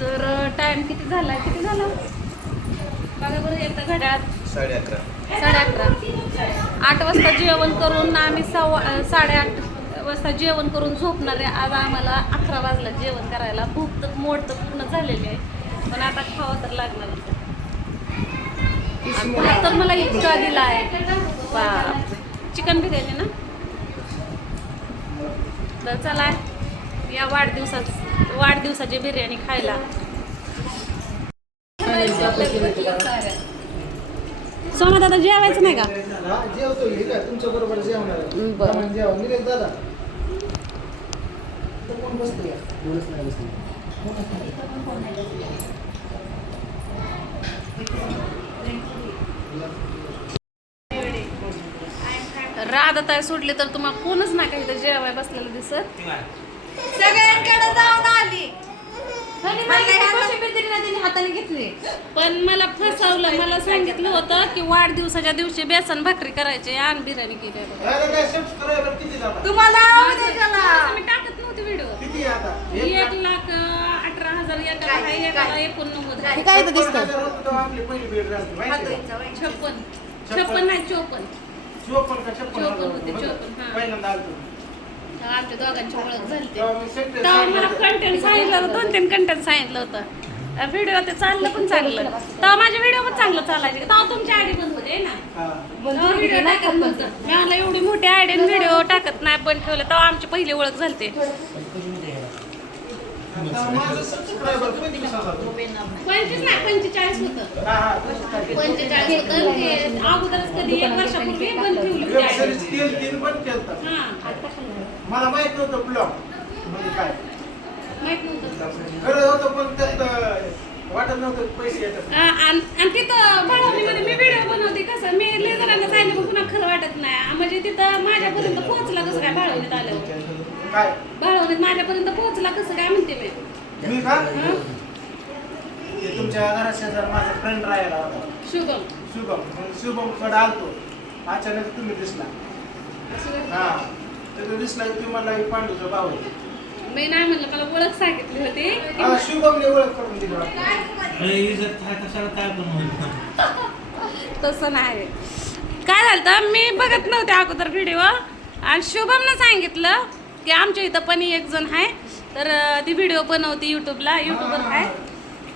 तर टाइम किती झाला? किती झाला? बघा बरं येतं घड्याळात साडे अकरा साडे अकरा आठ वाजता जेवण करून आम्ही सव्वा साडेआठ वाजता जेवण करून झोपणार आहे. आज आम्हाला अकरा वाजला जेवण करायला. भूक तर मोड तर पूर्ण झालेली आहे. पण आता खावं तर लागणार तर मला इतका दिला आहे. चिकन बिर्याणी ना? तर चला. या वाढदिवसाच वाढदिवसाची बिर्याणी खायला. सोमा दादा जेवायचं नाही का? हा, जेवतो तुमच्या बरोबर जेवणार सोडली तर तुम्हाला कोणच नाही काही जेवाय बसलेलं दिसत? सगळ्यांकडे जाऊन आली. हाताने घेतली? पण मला फसवलं. मला सांगितलं होतं की वाढदिवसाच्या दिवशी बेसन भाकरी करायची आणि बिर्याणी केली? तुम्हाला मी टाकत नव्हती व्हिडिओ किती आहे आता? एक लाख? अठरा हजार एकाला? एकोणनव्वद. छप्पन. छप्पन. नाही चोपन चोपन्न चोपन्न होतं. चोपन्न, हा. पहिल्यांदा आलतो. तेव्हा आमच्या दोघांची ओळख झाली तेव्हा मला. कंटेंट सांगितलं होतं दोन तीन कंटेंट सांगितलं होतं. व्हिडिओ ते चाललं पण चांगलं. तेव्हा माझे व्हिडिओ पण चांगलं चालायचे. तेव्हा तुमची आयडी बंद होते ना? हा. तेव्हा व्हिडिओ टाकत नव्हतं. मी म्हणलं एवढी मोठी आयडी व्हिडिओ टाकत नाही पण ठेवलं. तेव्हा आमची पहिली ओळख झालते सबस्क्रायबर पंचवीस नाही पंचेचाळीस होतं. पंचेचाळीस होतं. ते अगोदरच कधी एक वर्षापूर्वी बंद वेब. सिरीज तीन पण. हा मला माहीत नव्हतं ब्लॉग म्हणजे काय? खरं होतं पण त्यात वाटत नव्हतं पैसे येतात. आणि तिथं बाळवणीमध्ये मी व्हिडिओ बनवते कसं मी लय जणांना सांगितलं पण पुन्हा खरं वाटत नाही. म्हणजे तिथं माझ्यापर्यंत पोहोचला कसं काय बाळवणीत आलं? काय? बाळवणीत माझ्यापर्यंत पोहोचला कसं काय म्हणते मी? मी का? हं? तुमच्या घरा शेजार माझा फ्रेंड राहायला होता. शुभम. शुभम. मग शुभमकडे आलतो. अचानक तुम्ही दिसला. हा तर तो दिसला की तुम्हाला ही पांडूचा भाऊ आहे. मी नाही म्हणलं मला ओळख सांगितली होती. हा शुभमने ओळख करून दिली वाटतं. अरे इज्जत काय कशाला काय पण होईल तसं नाही. काय झालं तर मी बघत नव्हते अगोदर व्हिडिओ आणि शुभमनं सांगितलं की आमच्या इथं पण एक जण आहे. तर अं, ती व्हिडिओ बनवते युट्यूबला युट्यूबर आहे.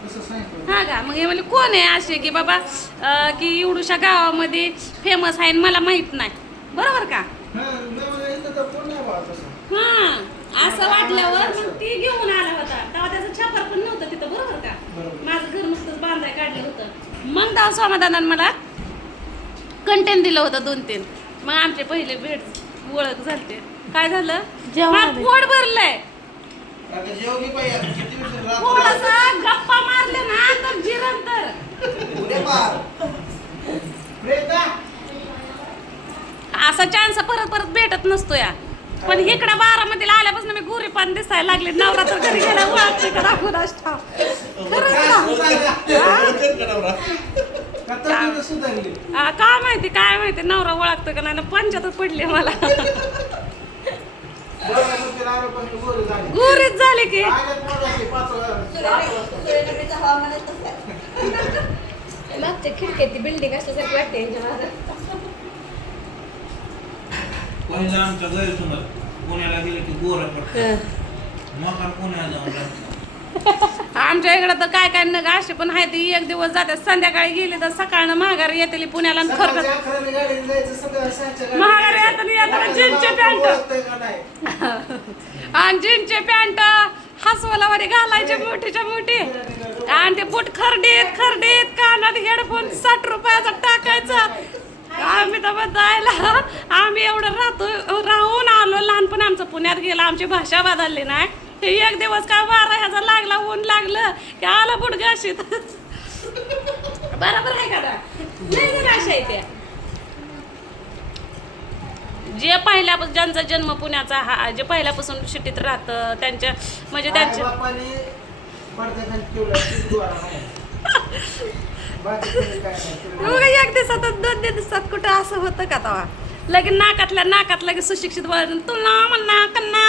तसं सांगितलं. हा का? मग हे म्हणजे कोण आहे असे की बाबा की एवढूशा गावामध्ये फेमस आहे आणि मला माहीत नाही? बरोबर का? हा, हा असं वाटल्यावर मग ती घेऊन आला होता. तेव्हा त्याचं छापर पण नव्हतं तिथं बरोबर का? बरोबर. माझं घर नुकतंच बांधाय काढलं होतं. मग तेव्हा समाधानानं मला कंटेंट दिलं होतं दोन तीन. मग आमचे पहिले भेट ओळख झालते. काय झालं? माझं पोट भरलंय. आता जेवली पाहिजे किती दिवस रात्र थोडस गप्पा मारले ना तर जिरण तर उद्या पार प्रियंका असा चान्स परत परत भेटत नसतो या. पण इकडे बारामतीला आल्यापासून मी गोरी पान दिसायला लागले. नवरा तर घरी गेला ओळखते का दाखवून अष्टा कथा सुधारली. काय माहिती काय माहिती नवरा ओळखतो का नाही ना पंचायतच पडली मला बरं, मग तिला आरोपांची गोरी झाली. गोरीच झाली की. मागच्या खिडक्यात ती बिल्डिंग असल्यासारखी वाटते यांच्या. पहिलं आमच्या गैरसमज पुण्याला गेलं की गोरा पडतं मग पुण्याला जाऊन. आमच्या इकडे तर काय काय नग असे पण आहे ते एक दिवस जातात संध्याकाळी गेले तर सकाळनं महागारी येते पुण्याला आणि खरं महागारी. येताना आपण पॅन्ट? आणि जीन्सचे पॅन्ट हसवलावारी घालायचे मोठीच्या मोठी. आणि ते बूट खरडीत खरडीत कानात हेडफोन साठ रुपयाचा टाकायचा. आम्ही तर जायला आम्ही एवढं राहतो राहून आलो. लहानपण आमचं पुण्यात गेलं. आमची भाषा बदलली नाही. एक दिवस काय वारा ह्याचा लागला ऊन लागलं की आलं बुट गाशीत बरोबर आहे का अशा आहे त्या. जे पहिल्यापासून ज्यांचा जन्म पुण्याचा हा जे पहिल्यापासून शिटीत राहतं त्यांच्या म्हणजे त्यांच्या एक दिवसात दोन दिवसात कुठं असं होतं का तेव्हा? लगे नाकातल्या नाकात लगे सुशिक्षित बोलायचं तुला म्हणा कन्ना.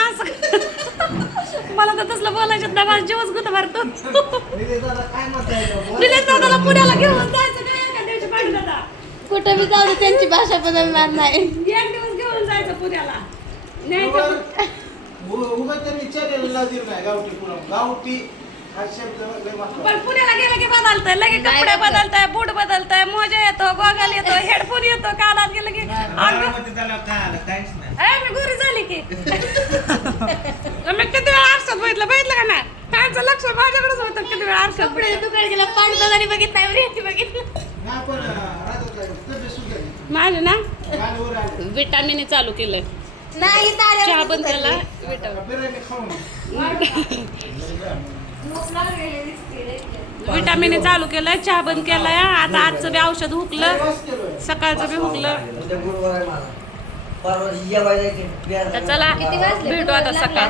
मला तर तसलं बोलायचं नाही माझा जीवच गुत भरतो. निलेश दादाला पुण्याला घेऊन जायचं काय एका दिवशी पाणी दादा. कुठं बी जाऊ दे त्यांची भाषा बदलणार नाही. एक दिवस घेऊन जायचं पुण्याला. न्यायचं उगा त्यांनी नाही गावठी गावठी पण पुण्याला गेलं की बदलतंय. लगे कपडे बदलताय बूट बदलताय मोजा येतो गोगल येतो हेडफोन येतो कानात गेलं की अंग ए, मी गोरी झाली की. मी किती वेळा आरशात बघितलं बघितलं का नाही? त्यांचं लक्ष माझ्याकडेच होतं किती वेळा आरशात कपडे दुकान गेला पाणी दादानी बघितलं नाही यांनी बघितलं. माझे ना. विटामिन चालू केलंय. नाही चहा बंद केला. विटामिन. विटामिन चालू केलंय चहा बंद केलाय आता आजचं बी औषध हुकलं. सकाळचं बी हुकलं. तर चला किती वाजले? भेटू आता सकाळ.